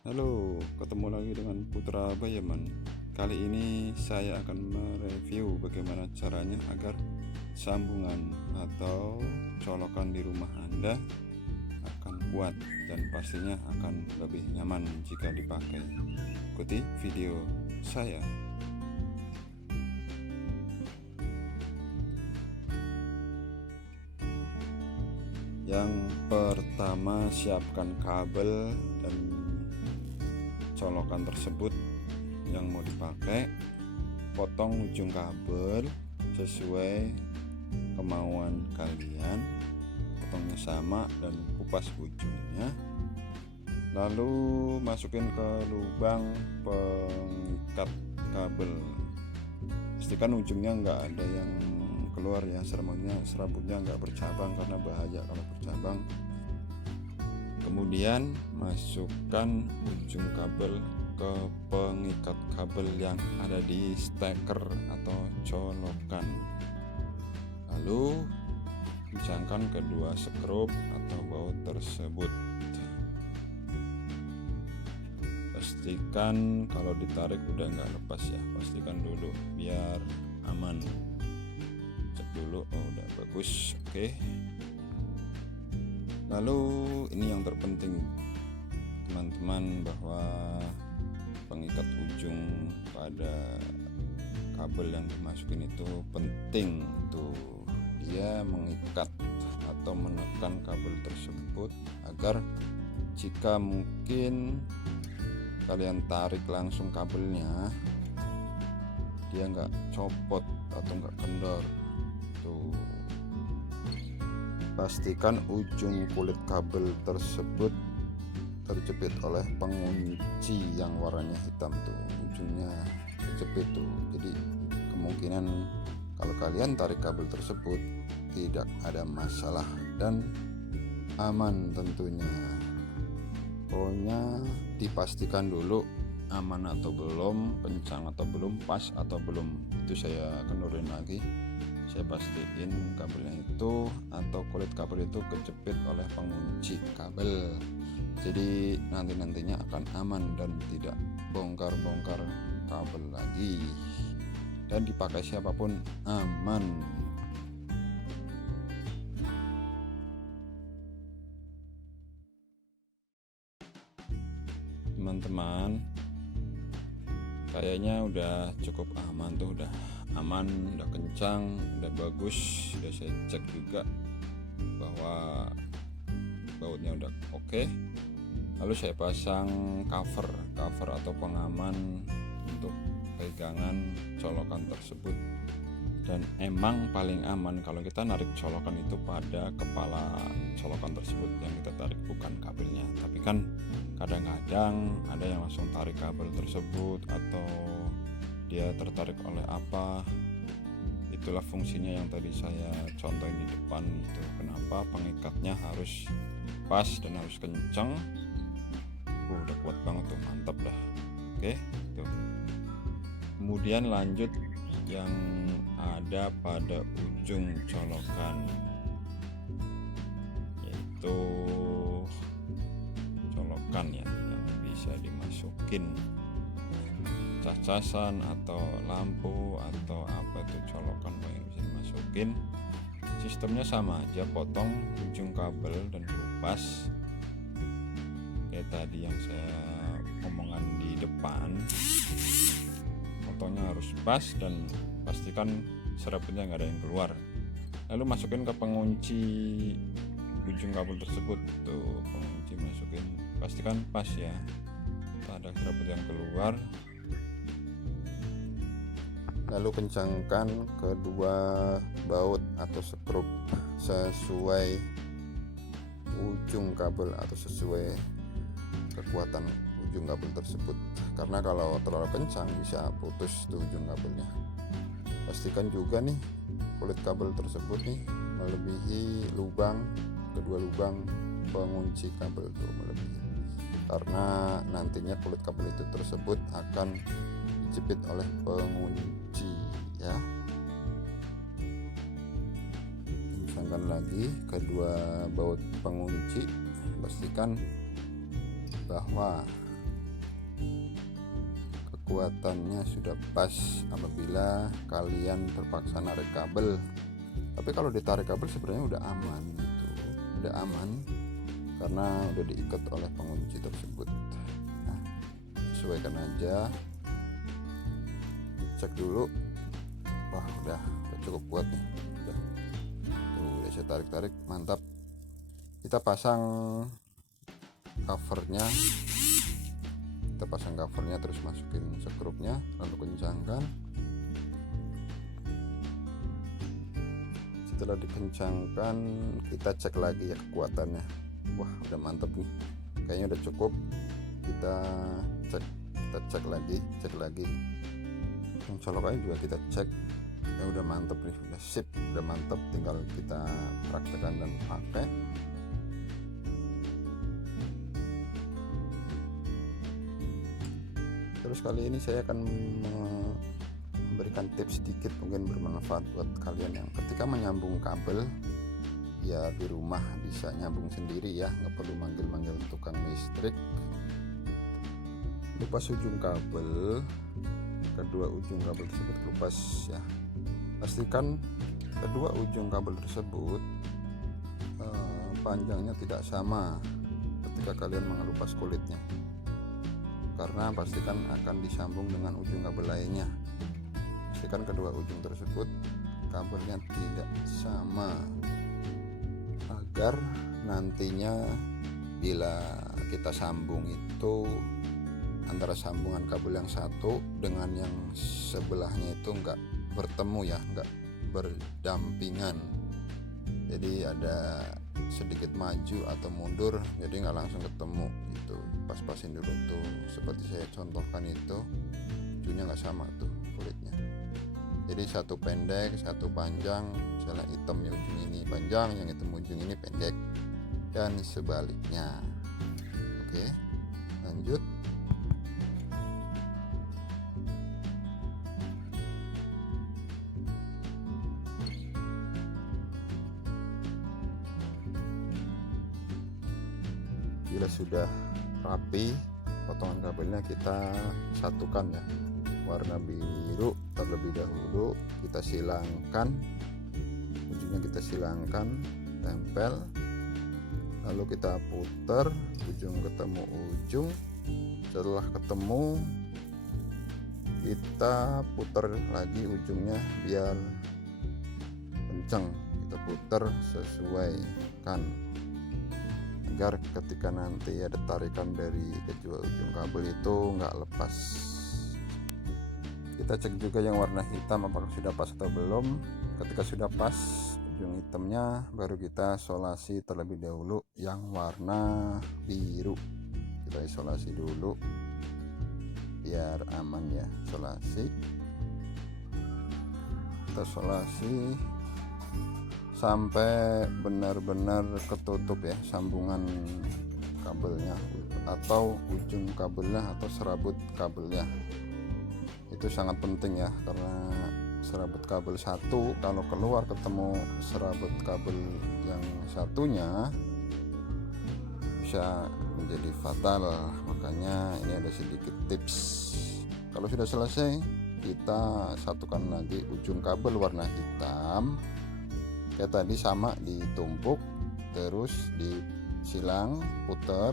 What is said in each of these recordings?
Halo, ketemu lagi dengan Putra Bayaman. Kali ini saya akan mereview bagaimana caranya agar sambungan atau colokan di rumah Anda akan kuat dan pastinya akan lebih nyaman jika dipakai. Ikuti video saya. Yang pertama, siapkan kabel dan colokan tersebut yang mau dipakai. Potong ujung kabel sesuai kemauan kalian, potongnya sama dan kupas ujungnya, lalu masukin ke lubang pengikat kabel. Pastikan ujungnya nggak ada yang keluar ya, serabutnya nggak bercabang karena bahaya kalau bercabang. Kemudian masukkan ujung kabel ke pengikat kabel yang ada di steker atau colokan, lalu kencangkan kedua skrup atau baut tersebut. Pastikan kalau ditarik udah nggak lepas ya, pastikan dulu biar aman. Cek dulu, oh udah bagus, oke. Lalu ini yang terpenting teman-teman, bahwa pengikat ujung pada kabel yang dimasukin itu penting tuh, dia mengikat atau menekan kabel tersebut agar jika mungkin kalian tarik langsung kabelnya, dia nggak copot atau nggak kendor tuh. Pastikan ujung kulit kabel tersebut terjepit oleh pengunci yang warnanya hitam tuh, ujungnya terjepit tuh. Jadi kemungkinan kalau kalian tarik kabel tersebut tidak ada masalah dan aman tentunya. Pokoknya dipastikan dulu aman atau belum, kencang atau belum, pas atau belum, itu saya kendorin lagi. Saya pastiin kabelnya itu atau kulit kabel itu kejepit oleh pengunci kabel, jadi nantinya akan aman dan tidak bongkar-bongkar kabel lagi, dan dipakai siapapun aman. Teman-teman, kayaknya udah cukup aman tuh, udah aman, udah kencang, udah bagus. Udah saya cek juga bahwa bautnya udah oke. Lalu saya pasang cover atau pengaman untuk pegangan colokan tersebut. Dan emang paling aman kalau kita narik colokan itu pada kepala colokan tersebut yang kita tarik, bukan kabelnya. Tapi kan kadang-kadang ada yang langsung tarik kabel tersebut atau dia tertarik oleh apa. Itulah fungsinya yang tadi saya contohin di depan itu, kenapa pengikatnya harus pas dan harus kencang. Udah kuat banget tuh, mantap dah. Oke tuh. Kemudian lanjut yang ada pada ujung colokan, yaitu colokan ya yang bisa dimasukin cacasan atau lampu atau apa tuh, colokan yang bisa dimasukin. Sistemnya sama aja, potong ujung kabel dan kupas kayak tadi yang saya omongan di depan. Potongnya harus pas dan pastikan serabutnya nggak ada yang keluar. Lalu masukin ke pengunci ujung kabel tersebut tuh, pengunci masukin, pastikan pas ya, tak ada serabut yang keluar. Lalu kencangkan kedua baut atau skrup sesuai ujung kabel atau sesuai kekuatan ujung kabel tersebut, karena kalau terlalu kencang bisa putus tuh ujung kabelnya. Pastikan juga nih kulit kabel tersebut nih melebihi kedua lubang pengunci kabel tuh, melebihi, karena nantinya kulit kabel itu tersebut akan dijepit oleh pengunci ya. Kencangkan lagi kedua baut pengunci, pastikan bahwa kekuatannya sudah pas apabila kalian terpaksa narik kabel. Tapi kalau ditarik kabel sebenarnya udah aman gitu, udah aman karena udah diikat oleh pengunci tersebut. Nah, sesuaikan aja, cek dulu. Wah, udah cukup kuat nih, udah saya tarik mantap. Kita pasang covernya, terus masukin skrupnya, lalu kencangkan. Setelah dikencangkan, kita cek lagi ya kekuatannya. Wah, udah mantap nih, kayaknya udah cukup. Kita cek lagi colokannya juga kita cek. Ya udah mantep nih, udah sip, udah mantep, tinggal kita praktekkan dan pakai. Terus kali ini saya akan memberikan tips sedikit, mungkin bermanfaat buat kalian yang ketika menyambung kabel ya di rumah bisa nyambung sendiri ya, nggak perlu manggil tukang listrik. Lepas ujung kabel, kedua ujung kabel tersebut kelupas ya. Pastikan kedua ujung kabel tersebut panjangnya tidak sama ketika kalian mengelupas kulitnya, karena pastikan akan disambung dengan ujung kabel lainnya. Pastikan kedua ujung tersebut kabelnya tidak sama, agar nantinya bila kita sambung itu antara sambungan kabel yang satu dengan yang sebelahnya itu enggak bertemu ya, enggak berdampingan. Jadi ada sedikit maju atau mundur, jadi nggak langsung ketemu gitu. Pas-pasin dulu tuh, seperti saya contohkan itu, ujungnya nggak sama tuh kulitnya. Jadi satu pendek, satu panjang, misalnya hitam yang ujung ini panjang, yang hitam ujung ini pendek, dan sebaliknya. Oke, lanjut. Bila sudah rapi potongan kabelnya, kita satukan ya. Warna biru terlebih dahulu kita silangkan, ujungnya kita silangkan, tempel, lalu kita putar ujung ketemu ujung. Setelah ketemu, kita putar lagi ujungnya biar kencang, kita putar sesuaikan agar ketika nanti ada tarikan dari kedua ujung kabel itu nggak lepas. Kita cek juga yang warna hitam apakah sudah pas atau belum. Ketika sudah pas ujung hitamnya, baru kita isolasi terlebih dahulu yang warna biru. Kita isolasi dulu biar aman ya. Kita isolasi sampai benar-benar ketutup ya sambungan kabelnya atau ujung kabelnya atau serabut kabelnya. Itu sangat penting ya, karena serabut kabel satu kalau keluar ketemu serabut kabel yang satunya bisa menjadi fatal. Makanya ini ada sedikit tips. Kalau sudah selesai, kita satukan lagi ujung kabel warna hitam kayak tadi, sama ditumpuk, terus disilang, putar.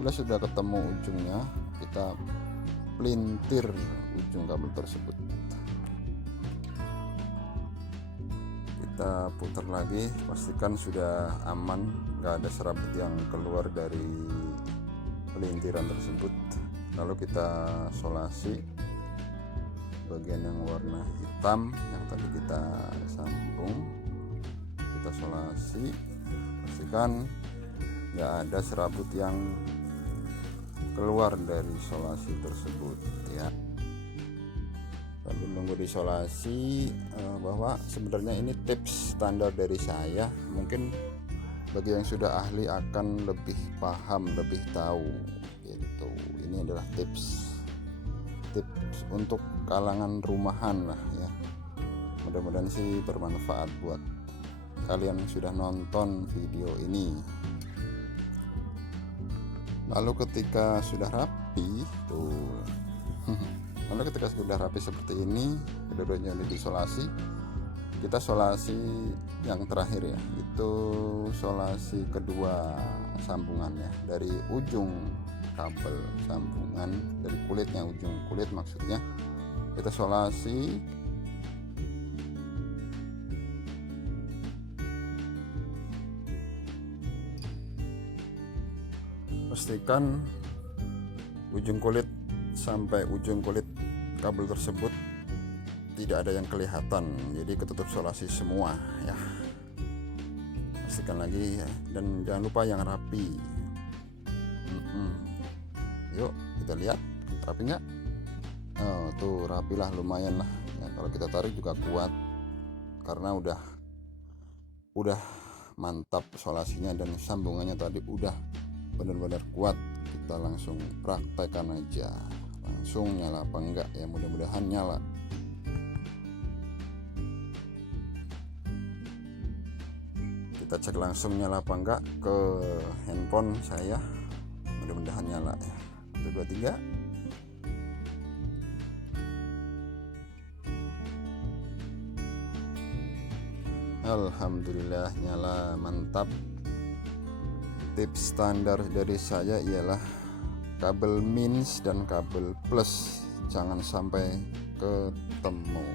Bila sudah ketemu ujungnya, kita pelintir ujung kabel tersebut. Kita putar lagi, pastikan sudah aman, nggak ada serabut yang keluar dari pelintiran tersebut. Lalu kita solasi bagian yang warna hitam yang tadi kita sambung, kita solasi, pastikan nggak ada serabut yang keluar dari solasi tersebut ya. Sambil nunggu disolasi, bahwa sebenarnya ini tips standar dari saya, mungkin bagi yang sudah ahli akan lebih paham, lebih tahu gitu. Ini adalah tips untuk kalangan rumahan lah ya. Mudah-mudahan sih bermanfaat buat kalian yang sudah nonton video ini. Lalu ketika sudah rapi tuh lalu ketika sudah rapi seperti ini, kedua-duanya udah diisolasi, kita solasi yang terakhir ya, itu solasi kedua sambungannya dari ujung kabel sambungan, dari kulitnya, ujung kulit maksudnya, kita solasi pastikan ujung kulit sampai ujung kulit kabel tersebut tidak ada yang kelihatan, jadi ketutup solasi semua ya. Pastikan lagi ya, dan jangan lupa yang rapi. Yuk kita lihat rapi nggak? Oh tuh rapilah, lumayan lah ya, kalau kita tarik juga kuat karena udah mantap solasinya dan sambungannya tadi udah benar-benar kuat. Kita langsung praktekkan aja, langsung nyala apa enggak ya, mudah-mudahan nyala. Kita cek langsung nyala apa enggak ke handphone saya, mudah-mudahan nyala ya. 1, 2, 3. Alhamdulillah nyala, mantap. Tips standar dari saya ialah kabel minus dan kabel plus jangan sampai ketemu.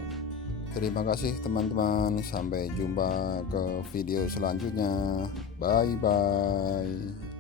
Terima kasih teman-teman, sampai jumpa ke video selanjutnya. Bye bye.